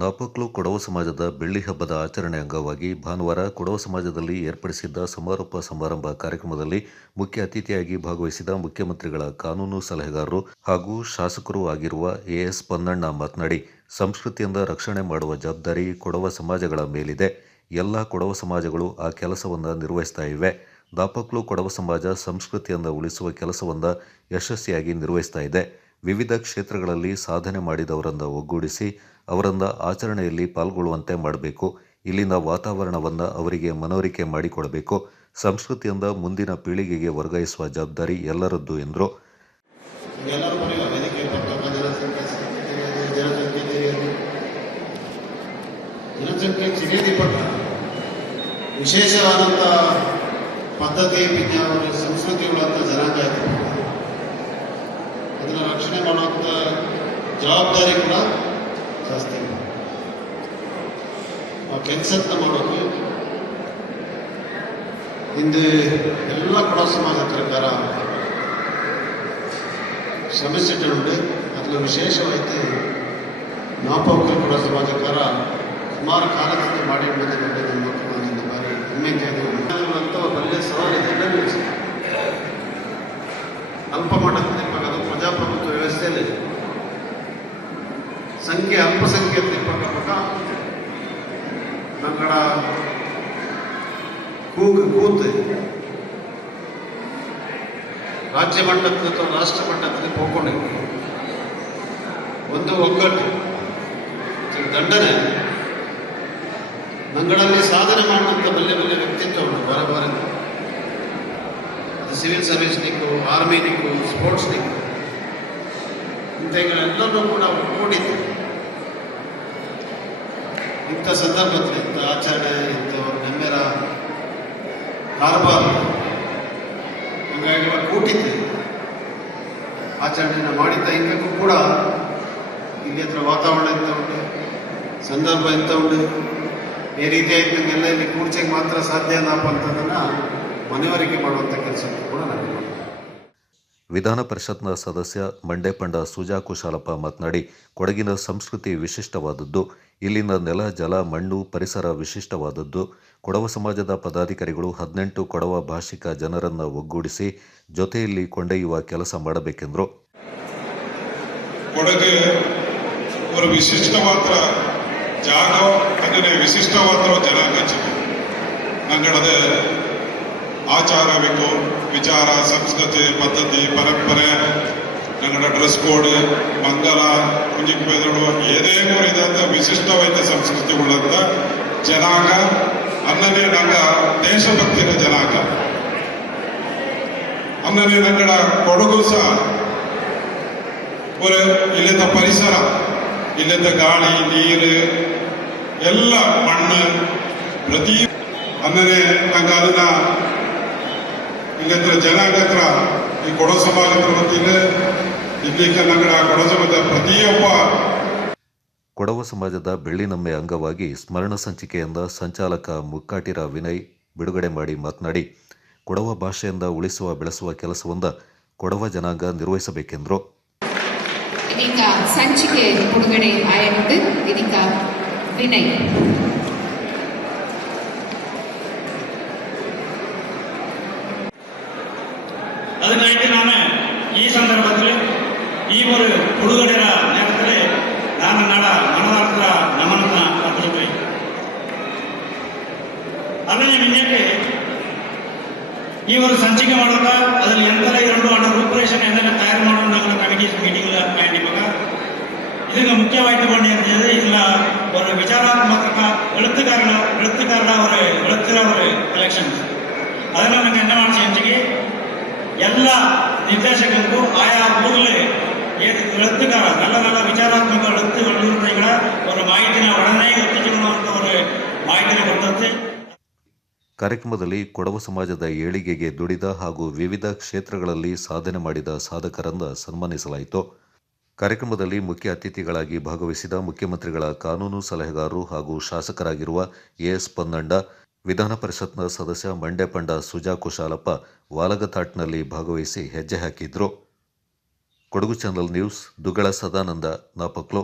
ನಾಪಕ್ಲು ಕೊಡವ ಸಮಾಜದ ಬೆಳ್ಳಿ ಹಬ್ಬದ ಆಚರಣೆ ಅಂಗವಾಗಿ ಭಾನುವಾರ ಕೊಡವ ಸಮಾಜದಲ್ಲಿ ಏರ್ಪಡಿಸಿದ್ದ ಸಮಾರೋಪ ಸಮಾರಂಭ ಕಾರ್ಯಕ್ರಮದಲ್ಲಿ ಮುಖ್ಯ ಅತಿಥಿಯಾಗಿ ಭಾಗವಹಿಸಿದ ಮುಖ್ಯಮಂತ್ರಿಗಳ ಕಾನೂನು ಸಲಹೆಗಾರರು ಹಾಗೂ ಶಾಸಕರೂ ಆಗಿರುವ ಎಎಸ್ ಪೊನ್ನಣ್ಣ ಮಾತನಾಡಿ, ಸಂಸ್ಕೃತಿಯಿಂದ ರಕ್ಷಣೆ ಮಾಡುವ ಜವಾಬ್ದಾರಿ ಕೊಡವ ಸಮಾಜಗಳ ಮೇಲಿದೆ. ಎಲ್ಲ ಕೊಡವ ಸಮಾಜಗಳು ಆ ಕೆಲಸವನ್ನು ನಿರ್ವಹಿಸ್ತಾ ಇವೆ. ನಾಪಕ್ಲು ಕೊಡವ ಸಮಾಜ ಸಂಸ್ಕೃತಿಯನ್ನು ಉಳಿಸುವ ಕೆಲಸವನ್ನು ಯಶಸ್ವಿಯಾಗಿ ನಿರ್ವಹಿಸ್ತಾ ಇದೆ. ವಿವಿಧ ಕ್ಷೇತ್ರಗಳಲ್ಲಿ ಸಾಧನೆ ಮಾಡಿದವರನ್ನು ಒಗ್ಗೂಡಿಸಿ ಅವರನ್ನ ಆಚರಣೆಯಲ್ಲಿ ಪಾಲ್ಗೊಳ್ಳುವಂತೆ ಮಾಡಬೇಕು. ಇಲ್ಲಿನ ವಾತಾವರಣವನ್ನು ಅವರಿಗೆ ಮನವರಿಕೆ ಮಾಡಿಕೊಡಬೇಕು. ಸಂಸ್ಕೃತಿಯಿಂದ ಮುಂದಿನ ಪೀಳಿಗೆಗೆ ವರ್ಗಾಯಿಸುವ ಜವಾಬ್ದಾರಿ ಎಲ್ಲರದ್ದು ಎಂದರು. ವಿಶೇಷವಾದಂಥ ಪದ್ಧತಿ ಸಂಸ್ಕೃತಿಗಳಂತ ಜನಾಂಗ ಇದೆ. ಅದನ್ನು ರಕ್ಷಣೆ ಮಾಡುವಂಥ ಜವಾಬ್ದಾರಿ ಕೂಡ ಜಾಸ್ತಿ. ಆ ಕೆಲಸವನ್ನು ಮಾಡೋದು ಹಿಂದೆ ಎಲ್ಲ ಕೊಡವ ಸಮಾಜ ಸರ್ಕಾರ ಶ್ರಮಿಸಿട്ടുണ്ട്. ಅದರಲ್ಲಿ ವಿಶೇಷವಾಯಿತು ನಾಪಕ್ಲು ಕೊಡವ ಸಮಾಜಕಾರ ಸುಮಾರು ಕಾಲದಿಂದ ಮಾಡಿ ಬಂದಿದ್ದಾರೆ. ನಮ್ಮ ಮಕ್ಕಳಿಂದ ಬಾರಿ ಹೆಮ್ಮೆಯಿಂದ ಅಂತ ಒಳ್ಳೆಯ ಸವಾಲಿದೆ. ಅಲ್ಪ ಮಟ್ಟದ ಅದು ಪ್ರಜಾಪ್ರಭುತ್ವ ವ್ಯವಸ್ಥೆಯಲ್ಲಿ ಅಲ್ಪಸಂಖ್ಯಾತ ಪಕ್ಕ ನಂಗಡ ಕೂತು ರಾಜ್ಯ ಮಟ್ಟದ ಅಥವಾ ರಾಷ್ಟ್ರ ಮಟ್ಟದಲ್ಲಿ ಹೋಗ್ಕೊಂಡಿದ್ವಿ. ಒಂದು ಒಗ್ಗಟ್ಟು ದಂಡನೆ ನಂಗಳಲ್ಲಿ ಸಾಧನೆ ಮಾಡುವಂಥ ಬಲ್ಲೆ ವ್ಯಕ್ತಿತ್ವ ಬರ ಅದು ಸಿವಿಲ್ ಸರ್ವಿಸ್ನಿಗೂ, ಆರ್ಮಿನಿಗೂ, ಸ್ಪೋರ್ಟ್ಸ್ನಿಗೂ ಇಂಥಗಳೆಲ್ಲರೂ ಕೂಡ ಒಗ್ಗೂಡಿದ್ದು. ಇಂಥ ಸಂದರ್ಭದಲ್ಲಿ ಇಂಥ ಆಚರಣೆ ಇತ್ತು ನೆಮ್ಮೆರ ಕಾರ್ಬಾರ್ ಹೀಗಾಗಿ ಕೂಟಿದ್ದು ಆಚರಣೆಯನ್ನು ಮಾಡಿದ್ದ ಹಿಂಗೂ ಕೂಡ ಇಲ್ಲಿ ಹತ್ರ ವಾತಾವರಣ ಎಂತ ಉಂಟು, ಸಂದರ್ಭ ಎಂತ ಉಂಟು, ಈ ರೀತಿಯಾಗಿ ನಮಗೆಲ್ಲ ಇಲ್ಲಿ ಕೂರ್ಚೆಗೆ ಮಾತ್ರ ಸಾಧ್ಯ ಅನ್ನಪ್ಪ ಅಂತದನ್ನು ಮನವರಿಕೆ ಮಾಡುವಂಥ ಕೆಲಸಕ್ಕೂ ಕೂಡ ನಾನು ಮಾಡಿದೆ. ವಿಧಾನ ಪರಿಷತ್ನ ಸದಸ್ಯ ಮಂಡೇಪಂಡ ಸುಜಾ ಕುಶಾಲಪ್ಪ ಮಾತನಾಡಿ, ಕೊಡಗಿನ ಸಂಸ್ಕೃತಿ ವಿಶಿಷ್ಟವಾದದ್ದು. ಇಲ್ಲಿನ ನೆಲ, ಜಲ, ಮಣ್ಣು, ಪರಿಸರ ವಿಶಿಷ್ಟವಾದದ್ದು. ಕೊಡವ ಸಮಾಜದ ಪದಾಧಿಕಾರಿಗಳು 18 ಕೊಡವ ಭಾಷಿಕ ಜನರನ್ನು ಒಗ್ಗೂಡಿಸಿ ಜೊತೆಯಲ್ಲಿ ಕೊಂಡೊಯ್ಯುವ ಕೆಲಸ ಮಾಡಬೇಕೆಂದರು. ಕೊಡಗು ಒಂದು ವಿಶಿಷ್ಟವಾದ ಜಾಗ, ಅದನ್ನೇ ವಿಶಿಷ್ಟವಾದ ಜನಾಂಗ ನಂಗಡದ ಆಚಾರ ಬೇಕು, ವಿಚಾರ, ಸಂಸ್ಕೃತಿ, ಪದ್ಧತಿ, ಪರಂಪರೆ, ನಂಗಡ ಡ್ರೆಸ್ ಕೋಡ್, ಮಂಗಲ, ಕುಂಜಿಕ್ ಬೆದಳು ಏನೇನೋ ಇದಂತ ವಿಶಿಷ್ಟವಾದ ಸಂಸ್ಕೃತಿ ಉಳ್ಳಂತ ಜನಾಂಗ. ಅನ್ನನೇ ನಂಗ ದೇಶಭಕ್ತಿನ ಜನಾಂಗ. ಅನ್ನನೇ ನಂಗಡ ಕೊಡಗು ಸಹ ಇಲ್ಲಿಂದ ಪರಿಸರ, ಇಲ್ಲಿಂದ ಗಾಳಿ, ನೀರು, ಎಲ್ಲ ಮಣ್ಣು, ಪ್ರತಿ ಅನ್ನನೇ ನಂಗ ಅದನ್ನ ಇಲ್ಲಿಂದ ಜನಾಂಗ ಹತ್ರ ಈ ಕೊಡವ ಸಮಾಜದ ವತಿಯಿಂದ ಇಲ್ಲಿಗೆ ನಂಗಡ ಕೊಡವ ಸಮಾಜದ ಪ್ರತಿಯೊಬ್ಬ ಕೊಡವ ಸಮಾಜದ ಬೆಳ್ಳಿನಮ್ಮೆ ಅಂಗವಾಗಿ ಸ್ಮರಣ ಸಂಚಿಕೆಯಿಂದ ಸಂಚಾಲಕ ಮುಕ್ಕಾಟಿರ ವಿನಯ್ ಬಿಡುಗಡೆ ಮಾಡಿ ಮಾತನಾಡಿ, ಕೊಡವ ಭಾಷೆಯಿಂದ ಉಳಿಸುವ ಬೆಳೆಸುವ ಕೆಲಸವನ್ನು ಕೊಡವ ಜನಾಂಗ ನಿರ್ವಹಿಸಬೇಕೆಂದರು. ಇದೀಗ ಸಂಚಿಕೆ ಬಿಡುಗಡೆ ಆಯಿತು. ಇದೀಗ ವಿನಯ್. ಅದಕ್ಕಾಗಿ ನಾನು ಈ ಸಂದರ್ಭದಲ್ಲಿ ಈ ಒಂದು ಬಿಡುಗಡೆಯ ನೇರದಲ್ಲಿ ನಾನು ಮನದಾಳದ ನಮನನ್ನ ಅರ್ಪಿಸುತ್ತೇನೆ. ಅದನ್ನೇ ನಿನ್ನೆಕ್ಕೆ ಈ ಒಂದು ಸಂಚಿಕೆ ಮಾಡುವಾಗ ಅದರಲ್ಲಿ ಎಂತೆಲ್ಲ ಎರಡು ಹಣ ರೂಪರೇಷನ್ ಎಂದೆಲ್ಲ ತಯಾರು ಮಾಡುವ ನಾವು ಕಮಿಟಿ ಮೀಟಿಂಗ್ ಇವಾಗ ಇದಕ್ಕೆ ಮುಖ್ಯವಾಯಿತು ಕೊಂಡು ಅಂತ ಹೇಳಿದ್ರೆ ಇಲ್ಲ ಒಂದು ವಿಚಾರಾತ್ಮಕ எழுத்துக்காரರ ஒரு எழுத்துற ஒரு ಕಲೆಕ್ಷನ್ ಅದನ್ನು ನನಗೆ என்ன ಮಾಡಿಸಿ ಹಂಚಿಗೆ ಎಲ್ಲ ನಿರ್ದೇಶಕರಿಗೂ ಆಯಾ ಊರಲ್ಲಿ எழுத்துக்கார நல்ல ವಿಚಾರಾತ್ಮಕ எழுத்துಗಳ ஒரு ಮಾಹಿತಿನ ಒಡನೆ ಎತ್ತಿಕೊಳ್ಳುವಂಥ ஒரு ಮಾಹಿತಿನ ಕೊಟ್ಟಂತೆ. ಕಾರ್ಯಕ್ರಮದಲ್ಲಿ ಕೊಡವ ಸಮಾಜದ ಏಳಿಗೆಗೆ ದುಡಿದ ಹಾಗೂ ವಿವಿಧ ಕ್ಷೇತ್ರಗಳಲ್ಲಿ ಸಾಧನೆ ಮಾಡಿದ ಸಾಧಕರನ್ನು ಸನ್ಮಾನಿಸಲಾಯಿತು. ಕಾರ್ಯಕ್ರಮದಲ್ಲಿ ಮುಖ್ಯ ಅತಿಥಿಗಳಾಗಿ ಭಾಗವಹಿಸಿದ ಮುಖ್ಯಮಂತ್ರಿಗಳ ಕಾನೂನು ಸಲಹೆಗಾರರು ಹಾಗೂ ಶಾಸಕರಾಗಿರುವ ಎಎಸ್ ಪೊನ್ನಣ್ಣ, ವಿಧಾನ ಪರಿಷತ್ನ ಸದಸ್ಯ ಮಂಡೇಪಂಡ ಸುಜಾ ಕುಶಾಲಪ್ಪ ವಾಲಗತಾಟ್ನಲ್ಲಿ ಭಾಗವಹಿಸಿ ಹೆಜ್ಜೆ ಹಾಕಿದ್ರು. Kodagu channel news, Dugala Sadananda, Napoklu.